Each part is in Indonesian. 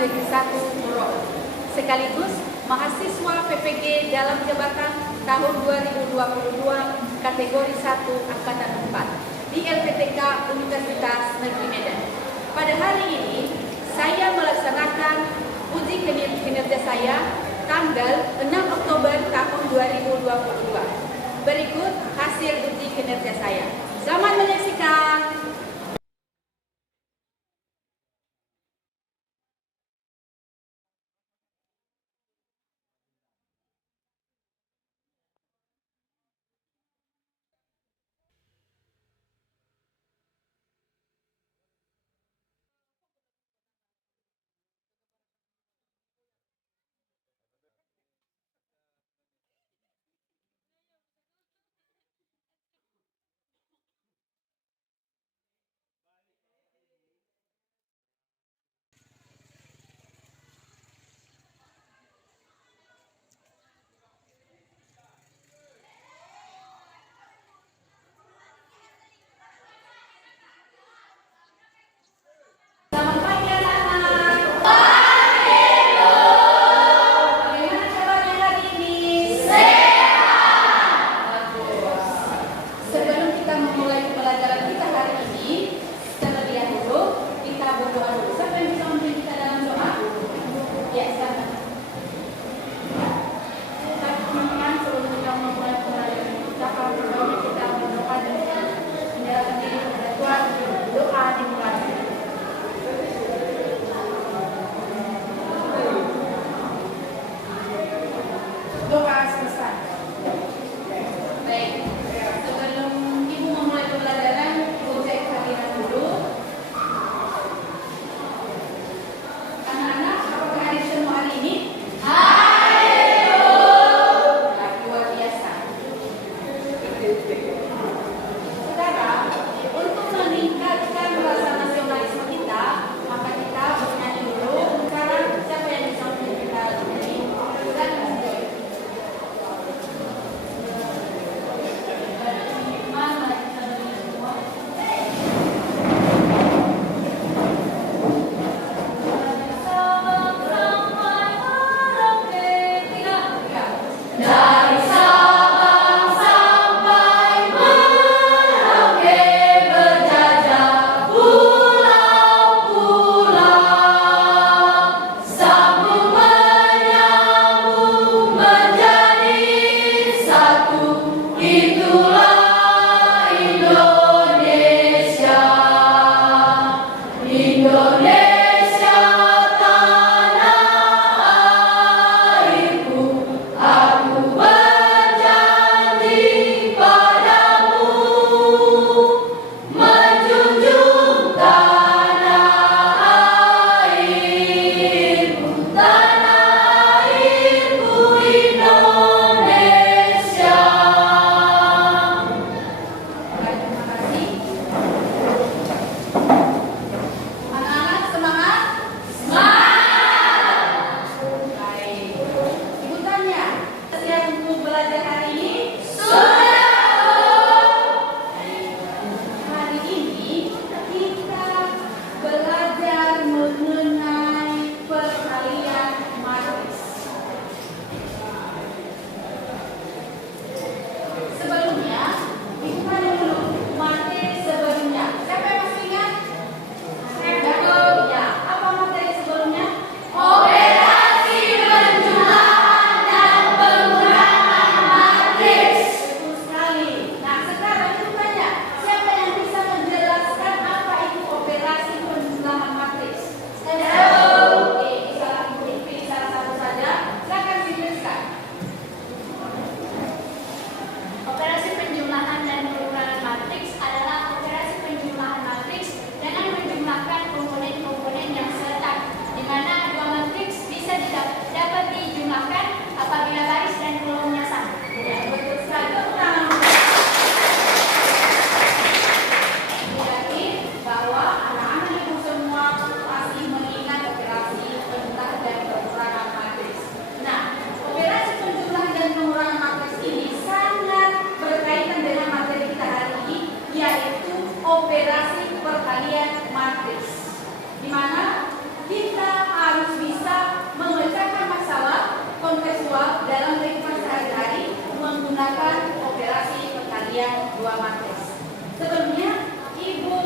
Negeri 1 Moro, sekaligus mahasiswa PPG dalam jabatan tahun 2022 kategori 1 angkatan 4 di LPTK Universitas Negeri Medan. Pada hari ini saya melaksanakan uji kinerja saya tanggal 6 Oktober tahun 2022. Berikut hasil uji kinerja saya. Selamat menyaksikan. siswa matris. Sebelumnya, Ibu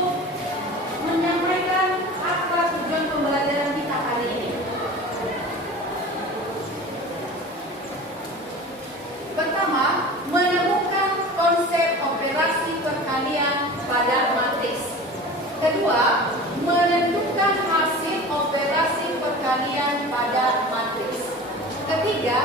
menyampaikan apa tujuan pembelajaran kita hari ini. Pertama, menemukan konsep operasi perkalian pada matris. Kedua, menentukan hasil operasi perkalian pada matris. Ketiga,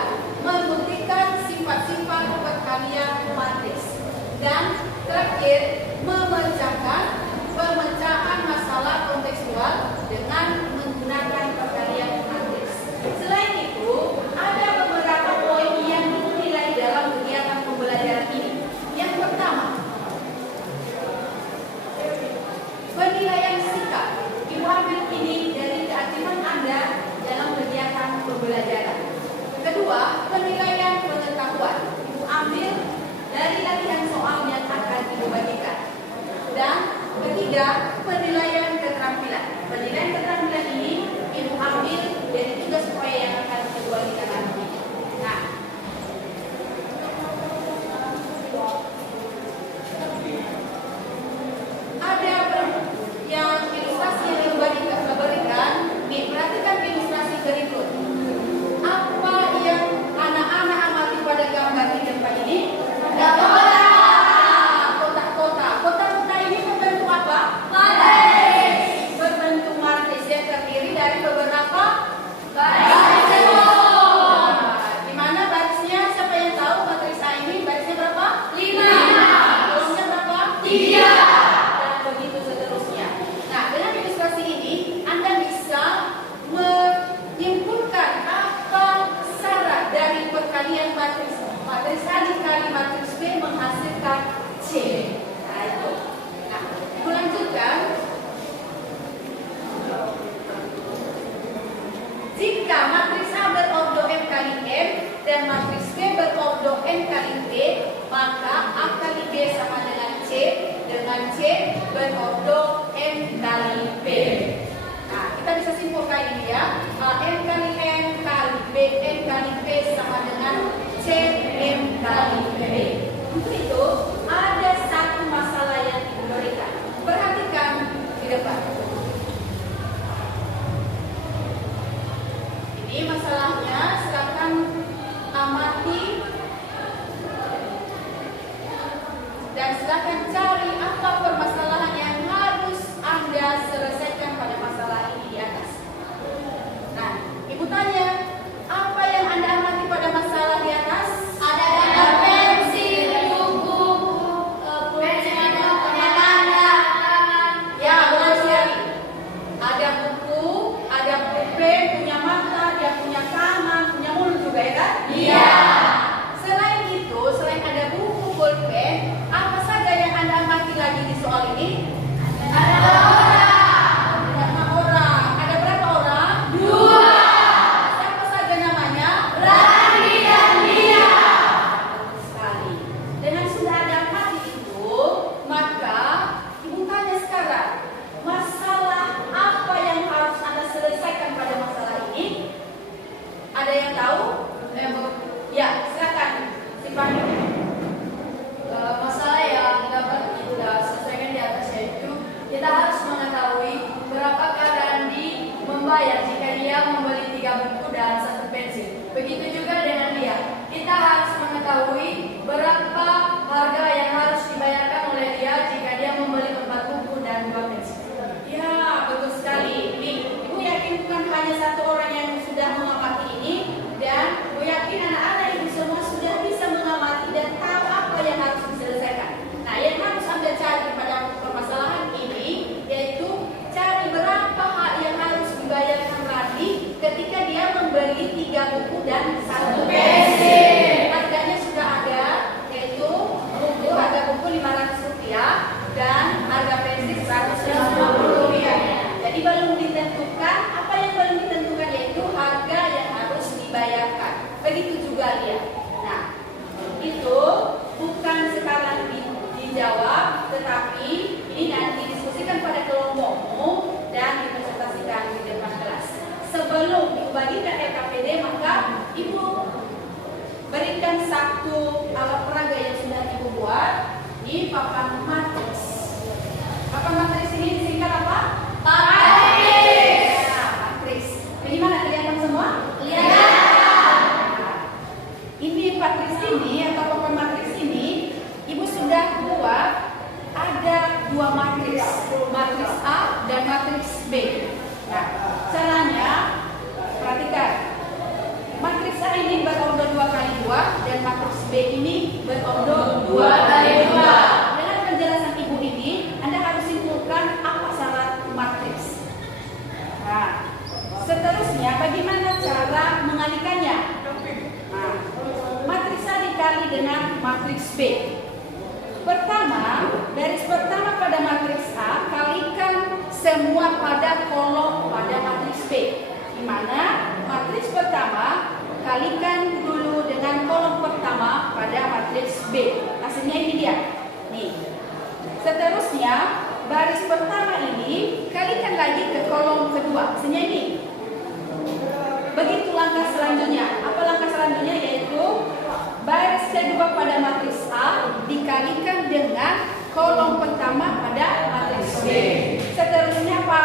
membuktikan sifat-sifat perkalian matris. Dan terakhir, memecahkan pemecahan masalah kontekstual dengan menggunakan perkalian matris. Selain itu, ada beberapa poin yang dinilai dalam kegiatan pembelajaran ini. Yang pertama, penilaian sikap. Ibu ambil ini dari keaktifan Anda dalam kegiatan pembelajaran. Kedua, penilaian pengetahuan. Ibu ambil dari latihan soal yang akan Ibu bagikan. Dan ketiga, penilaian keterampilan. Penilaian keterampilan ini Ibu ambil dari tugas proyek yang akan Ibu bagikan nanti. Nah, ada yang ilustrasi yang Ibu berikan. Nih, perhatikan ilustrasi berikut. Apa yang anak-anak amati pada gambar di depan ini? Kotak-kotak. Kotak-kotak ini berbentuk apa? Matris. Berbentuk matris yang terdiri dari beberapa baris. Di mana barisnya? Siapa yang tahu matris A ini barisnya berapa? 5. Kolomnya berapa? 3. Dan begitu seterusnya. Nah, dengan ilustrasi ini Anda bisa menyimpulkan apa syarat dari perkalian matris. Matris A dikali matris B menghasilkan C. Nah, itu. Nah, melanjutkan. Jika matris A berordo M kali M dan matris B berordo N kali B, maka A kali B sama dengan C berordo N kali B. Nah, kita bisa simpulkan ini ya. M kali N kali B, N kali B sama dengan C M kali B. Untuk itu, ada satu masalah yang diberikan. Perhatikan di depan. Ini masalahnya, silakan amati dan silakan cari apa permasalahan yang harus Anda selesaikan pada masalah ini di atas. Nah, Ibu tanya, apa yang Anda amati pada masalah di atas? Ada gambar pensil, buku, pulpen, ya, benar sekali. Ada buku, ada pulpen, punya mata, dia punya tangan, punya mulut juga ya kan? Iya. Selain itu, selain ada buku, pulpen, apa saja yang Anda dikali dengan matriks B. Pertama, baris pertama pada matriks A kalikan semua pada kolom pada matriks B. Di mana matriks pertama kalikan dulu dengan kolom pertama pada matriks B. Hasilnya ini dia. Nih. Seterusnya, baris pertama ini kalikan lagi ke kolom kedua. Hasilnya ini. Begitu langkah selanjutnya. Apa langkah selanjutnya? Yaitu baris kedua pada matriks A dikalikan dengan kolom pertama pada matriks B. Seterusnya apa?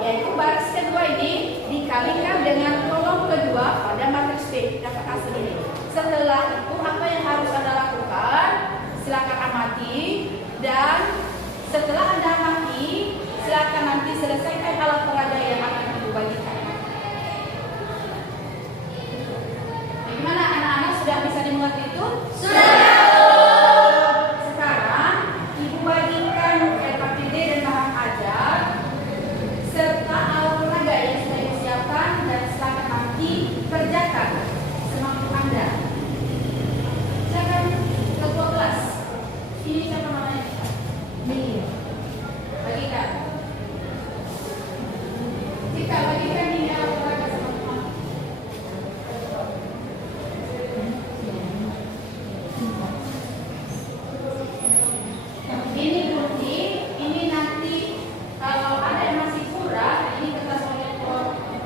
Yaitu baris kedua ini dikalikan dengan kolom kedua pada matriks B. Dapat hasil ini. Setelah itu apa yang harus Anda lakukan? Silakan amati, dan setelah Anda amati, silakan nanti selesaikan alat peraga yang akan Ibu bagikan. Bagaimana anak-anak, sudah bisa dimengerti itu? Sudah. Sekarang Ibu bagikan LKPD dan bahan ajar serta alat peraga yang sudah disiapkan, dan silakan nanti kerjakan semampu Anda. Silakan ketua kelas. Ini siapa namanya? Ini. Bagikan. Jika bagikan ini alat peraga sama-sama. Ini bukti, ini nanti kalau ada yang masih kurang, ini kertas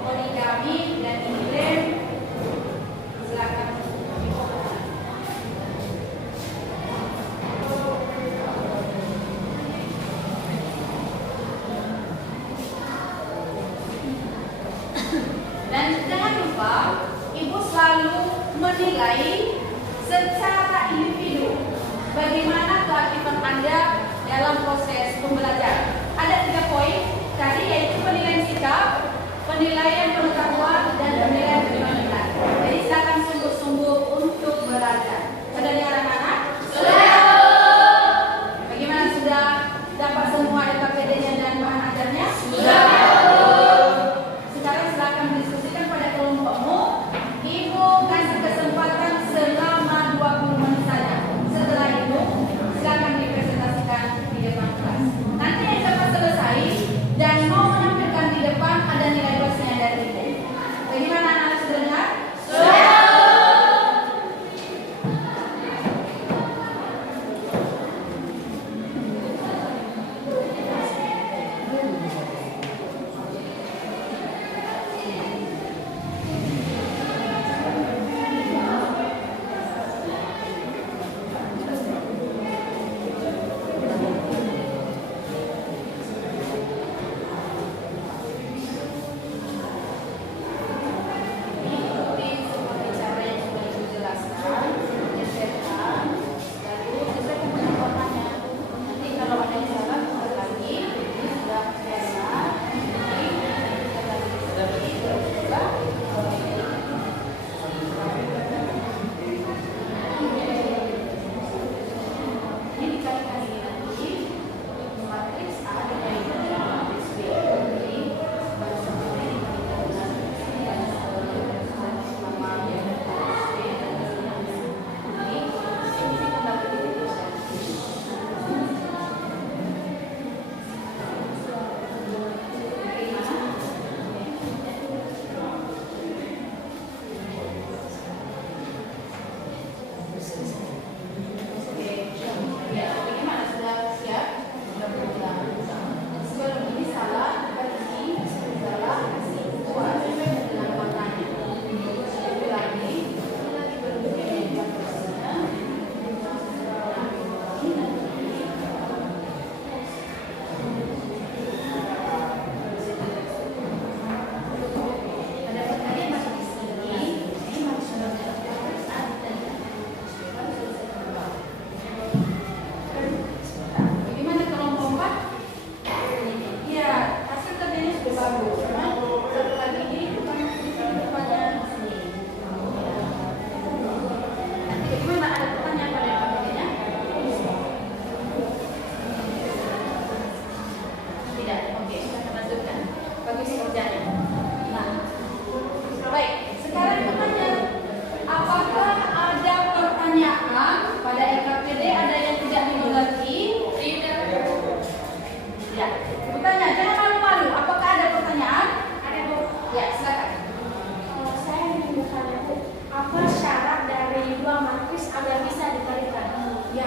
origami dan ini lem. Silakan. Dan jangan lupa, Ibu selalu menilai secara individu bagaimana keaktifan Anda dalam proses pembelajaran. Ada 3 poin tadi, yaitu penilaian sikap, penilaian pengetahuan, dan penilaian kemampuan. Jadi silakan sungguh-sungguh untuk belajar. Sudah dengar anak-anak? Sudah. Bagaimana, sudah dapat semua LKPD-nya dan bahan ajarnya? Sudah. Sekarang silakan diskusikan pada kelompokmu. Ibu kasih kesempatan selama 20 menit saja. Setelah itu silakan dipresentasikan di depan kelas. Nanti yang cepat selesai dan mau menampilkan di depan, ada nilai plusnya dari Ibu. Bagaimana anak-anak, sudah dengar? Sudah.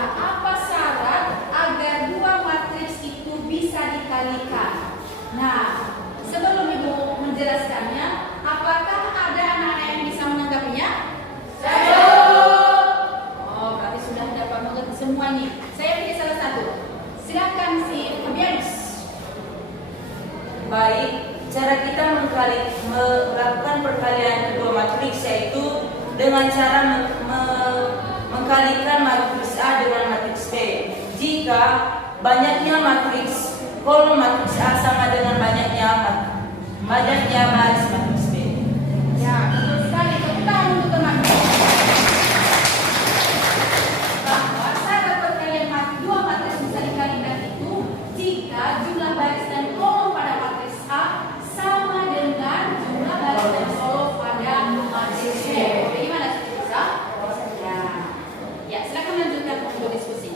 Ya, apa syarat agar dua matriks itu bisa dikalikan? Nah, sebelum Ibu menjelaskannya, apakah ada anak-anak yang bisa menanggapinya? Saya. Oh, berarti sudah dapat mengerti semua nih. Saya pilih salah satu. Silakan si Fabianus. Baik, cara kita melakukan perkalian kedua matriks yaitu dengan cara mengkalikan matriks A dengan matriks B. Jika banyaknya matriks kolom matriks A sama dengan banyaknya baris matriks B. Ya, betul sekali. Tepuk tangan untuk teman-teman. Bahwa syarat perkalian dua matriks bisa dikalikan itu jika jumlah baris dan kolom pada matriks A sama dengan jumlah baris dan kolom pada matriks B. Bagaimana bisa? Ya, silakan lanjutkan untuk diskusi.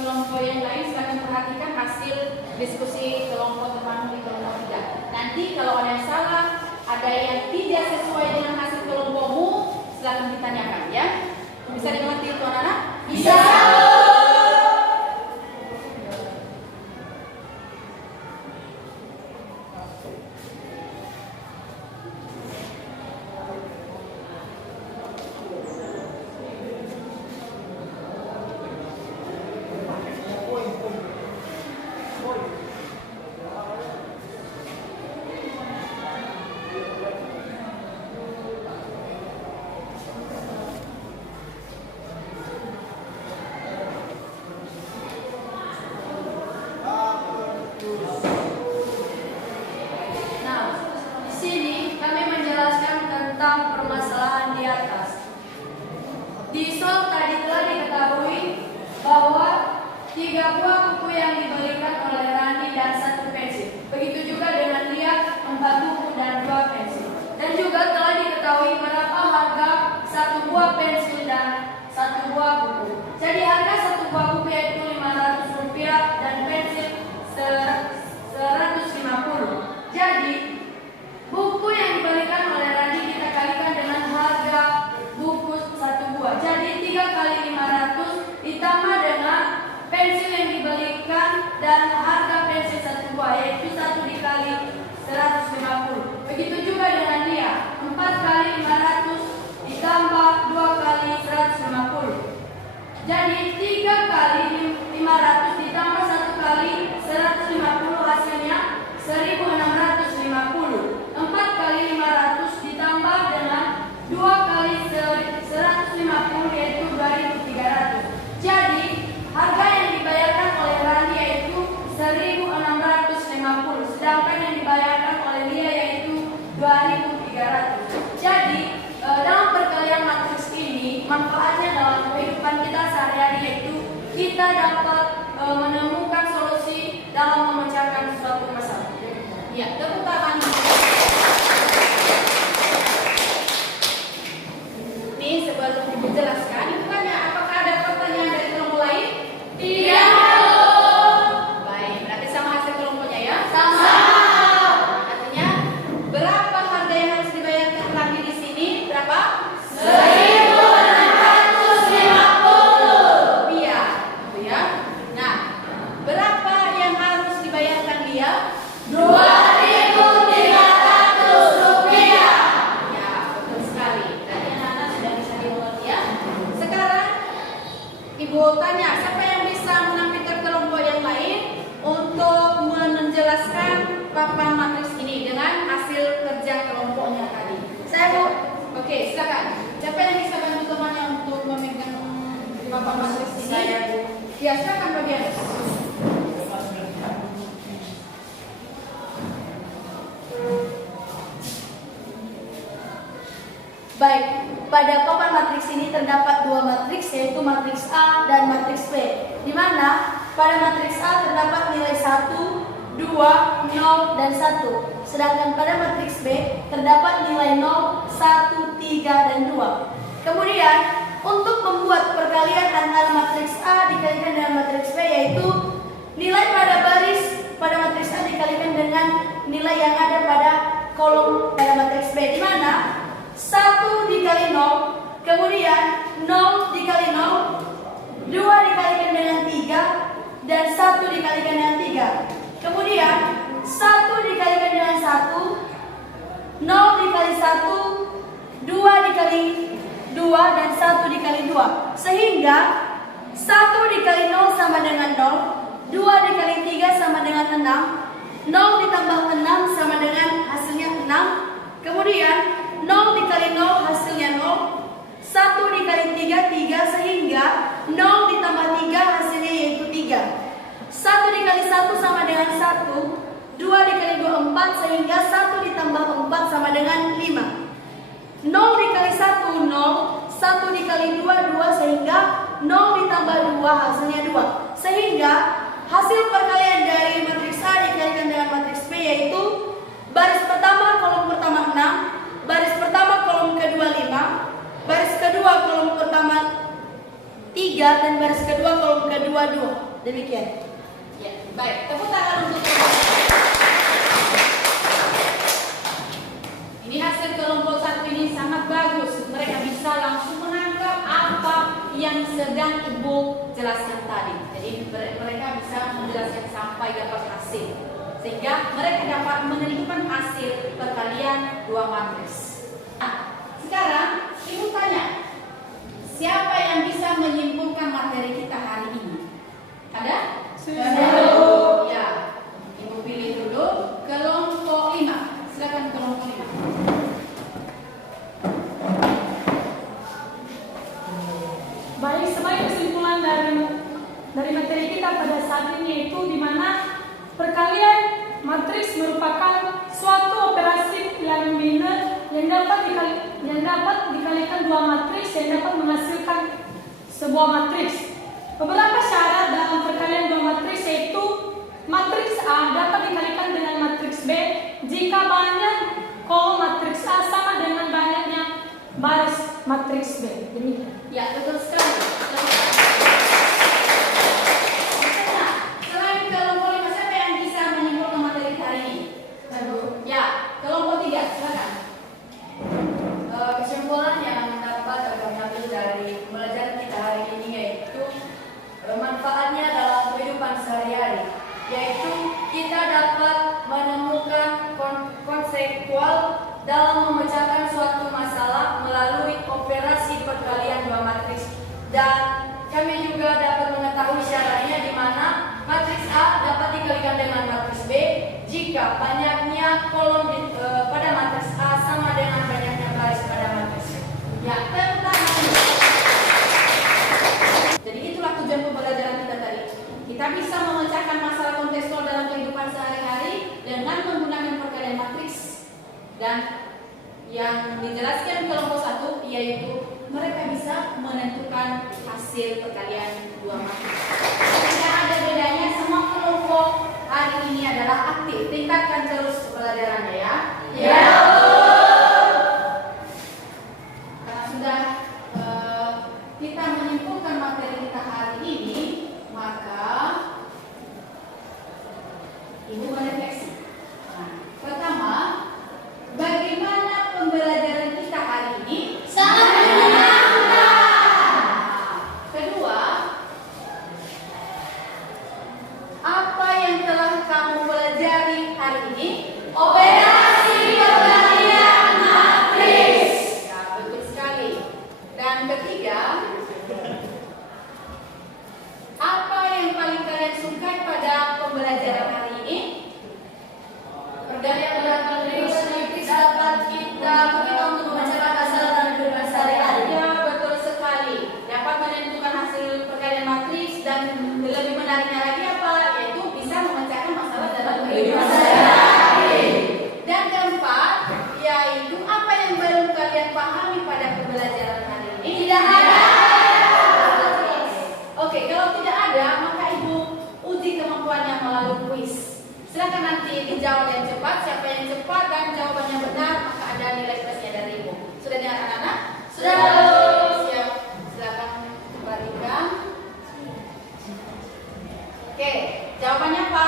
Kelompok yang lain silakan perhatikan hasil diskusi kelompok teman di kelompok 3. Nanti kalau ada yang salah, ada yang tidak sesuai dengan hasil kelompokmu, silakan ditanyakan ya. Bisa dimengerti itu anak-anak? Bisa. Di Sol tadi telah diketahui bahwa 3 buah buku yang dibelikan oleh Rani dan 1 pensil. Begitu juga dengan Lia 4 buku dan 2 pensil. Dan juga telah diketahui berapa harga 1 buah pensil dan 1 buah buku. Jadi harga 1 buah buku yaitu Rp500 dan pensil 150. Jadi buku yang dibelikan oleh Rani kita kalikan dengan harga buku 1 buah. Jadi 3 kali 500 ditambah dengan pensil yang dibelikan dan harga pensil 1 buah yaitu 1 dikali 150. Begitu juga dengan Lia, 4 kali 500 ditambah 2 kali 150. Jadi 3 kali 500 ditambah 1 kali 150 hasilnya 1650. 4 kali 500 ditambah dengan 2 kali 150 yaitu 2300. Jadi harga yang dibayarkan oleh Rani yaitu 1650, sedangkan yang dibayarkan oleh Lia yaitu 2300. Jadi dalam perkalian matriks ini manfaatnya dalam kehidupan kita sehari-hari yaitu kita dapat menemukan solusi Oke, silakan. Siapa yang bisa bantu temannya untuk memegang papan matriks ini? Saya, Bu. Ya, silakan bagian. Baik, pada papan matriks ini terdapat dua matriks, yaitu matriks A dan matriks B, di mana pada matriks A terdapat nilai 1, 2, 0, dan 1. Sedangkan pada matriks B terdapat nilai 0, 1, 3, dan 2. Kemudian, untuk membuat perkalian antara matriks A dikalikan dengan matriks B, yaitu nilai pada baris pada matriks A dikalikan dengan nilai yang ada pada kolom pada matriks B, di mana 1 dikali 0, kemudian 0 dikali 0, 2 dikalikan dengan 3, dan 1 dikalikan dengan 3. Kemudian 1 dikalikan dengan 1, 0 dikali 1, 2 dikali 2, dan 1 dikali 2. Sehingga 1 dikali 0 sama dengan 0, 2 dikali 3 sama dengan 6, 0 ditambah 6 sama dengan hasilnya 6. Kemudian 0 dikali 0 hasilnya 0, 1 dikali 3, 3, sehingga 0 ditambah 3 hasilnya yaitu 3. 1 dikali 1 sama dengan 1, 2 dikali 2, 4, sehingga 1 ditambah 4 sama dengan 5. 0 dikali 1, 0, 1 dikali 2, 2, sehingga 0 ditambah 2 hasilnya 2. Sehingga hasil perkalian dari matriks A dikalikan dengan matriks B yaitu baris pertama kolom pertama 6, baris pertama kolom kedua 5, baris kedua kolom pertama 3, dan baris kedua kolom kedua 2. Demikian. Ya, baik. Tepuk tangan untuk ini hasil kelompok 1 ini sangat bagus. Mereka bisa langsung menangkap apa yang sedang Ibu jelaskan tadi. Jadi mereka bisa menjelaskan sampai dapat hasil, sehingga mereka dapat menentukan hasil perkalian dua matriks. Nah, sekarang Ibu tanya, siapa yang bisa menyimpulkan materi kita hari ini? Ada? Ada. Ya, Ibu pilih dulu kelompok 5. Silakan kelompok 5. Baik, sebagai kesimpulan dari materi kita pada saat ini, yaitu di mana perkalian matriks merupakan suatu operasi bilangan biner yang dapat dikalikan dua matriks yang dapat menghasilkan sebuah matriks. Beberapa syarat dalam perkalian dua matriks yaitu matriks A dapat dikalikan dengan matriks B jika banyak kolom matriks A sama dengan banyaknya baris matriks B. Demikian. Ya, betul sekali. Nah, selain kelompok 5, siapa yang bisa menyimpulkan materi hari ini? Ya, kelompok 3, silakan. Kesimpulan yang dapat kami ambil dari pembelajaran kita hari ini yaitu manfaatnya dalam kehidupan sehari-hari, yaitu kita dapat menemukan konsekual dalam memecahkan suatu masalah melalui operasi perkalian dua matriks, dan kami juga dapat mengetahui syaratnya di mana matriks A dapat dikalikan dengan matriks B jika banyaknya kolom pada matriks A sama dengan banyaknya baris pada matriks B. Ya, tentang jadi itulah tujuan pembelajaran kita tadi. Kita bisa memecahkan masalah kontekstual dalam kehidupan sehari-hari dengan menggunakan perkalian matriks. Dan yang dijelaskan kelompok 1 yaitu mereka bisa menentukan hasil perkalian dua matriks. Tidak ada bedanya, semua kelompok hari ini adalah aktif. Tingkatkan terus pembelajarannya ya. Ya. Karena sudah kita menyimpulkan materi kita hari ini, maka Ibu merefleksi. Nah, pertama, bagaimana pembelajaran kita hari ini? Sangat menyenangkan. Kedua, apa yang telah kamu pelajari hari ini? Operasi perkalian matriks. Ya, betul sekali. Dan ketiga, apa yang paling kalian sukai pada pembelajaran hari ini? nanti dijawab yang cepat. Siapa yang cepat dan jawabannya benar, maka ada nilai plusnya dari Ibu. Sudah dengar anak-anak? Sudah. Siap. Silakan kembalikan. Oke, jawabannya apa?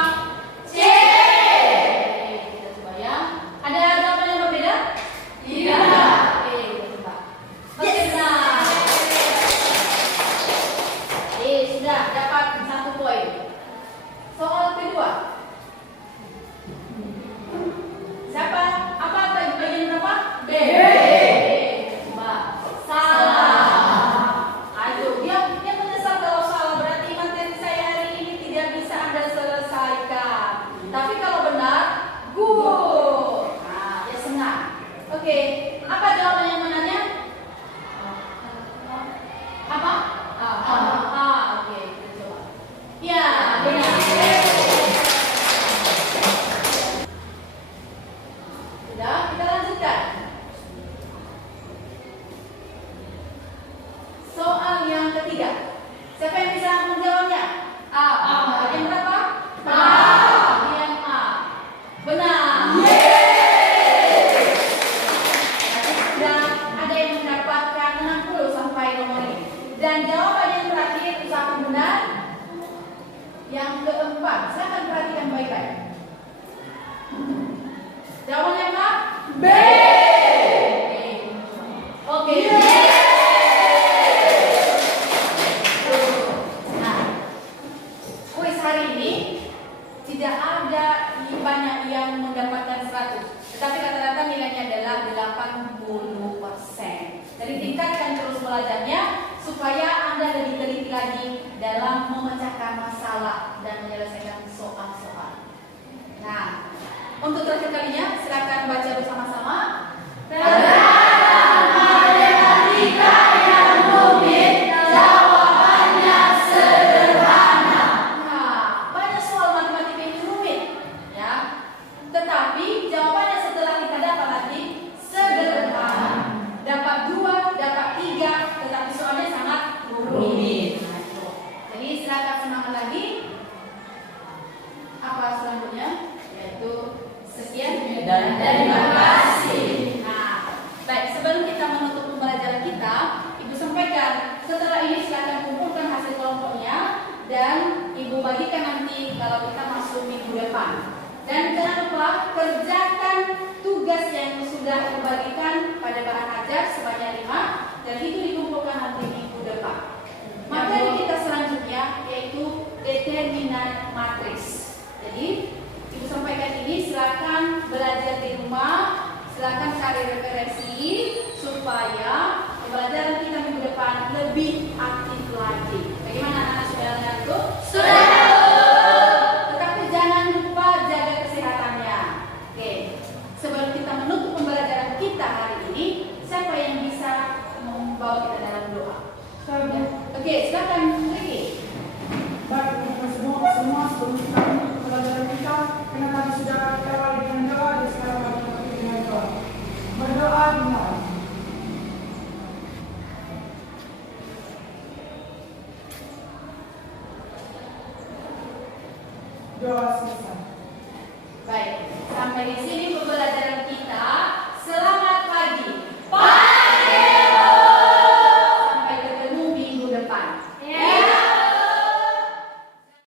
C. Oke, kita coba ya. Ada jawaban yang berbeda? Tidak. Oke, kita coba. Oke, benar. Sudah dapat 1 poin. Soal kedua. Siapa? Apa bagian berapa? B. Coba. Salah. Ayo, dia menyesal kalau salah, berarti materi saya hari ini tidak bisa Anda selesaikan. Tapi kalau benar, good. Nah, dia senang. Oke, apa jawaban yang mananya? Apa? Oke, kita coba. Ya, benar. Sudah, kita lanjutkan. Soal yang ketiga. Siapa yang bisa menjawabnya? A. Bagian berapa? A. Bagian A. Benar. Tadi sudah ada yang mendapatkan 60 sampai nomor ini. Dan jawaban yang terakhir usahakan benar. Yang keempat, silakan perhatikan baik-baik. Jawabannya apa? B. Oke. Nah, kuis hari ini tidak ada banyak yang mendapatkan 100, tetapi rata-rata nilainya adalah 80%. Jadi tingkatkan terus belajarnya supaya Anda lebih teliti lagi dalam memecahkan masalah dan menyelesaikan soal-soal. Nah, untuk terakhir kalinya silakan baca bersama-sama. Terdapat matematika yang rumit, jawabannya sederhana. Nah, banyak soal matematika yang rumit, ya. Tetapi jawabannya setelah kita dapat lagi sederhana. Dapat 2, dapat 3, tetapi soalnya sangat rumit. Nah, itu. Jadi silakan semangat lagi. Apa selanjutnya? Yaitu sekian Dan terima kasih. Nah, baik, sebelum kita menutup pembelajaran kita, Ibu sampaikan setelah ini silakan kumpulkan hasil kelompoknya dan Ibu bagikan nanti kalau kita masuk minggu depan. Dan jangan lupa kerjakan tugas yang sudah Ibu bagikan pada bahan ajar sebanyak 5 dan itu dikumpulkan nanti minggu depan. Materi kita selanjutnya yaitu determinan matriks. Jadi Ibu sampaikan ini silakan belajar di rumah, silakan cari referensi supaya pembelajaran kita minggu depan lebih aktif lagi. Bagaimana anak-anak sudah dengar itu? Sudah. Tetapi jangan lupa jaga kesehatannya. Oke. Sebelum kita menutup pembelajaran kita hari ini, siapa yang bisa membawa kita dalam doa? Ya. Oke, silakan Ricky. Baik, teman-teman semua sebelum kita menutup pembelajaran kita, karena tadi sudah kita awali dengan doa dan sekarang kita menutup dengan doa. Berdoa dimulai. Doa selesai. Baik, sampai di sini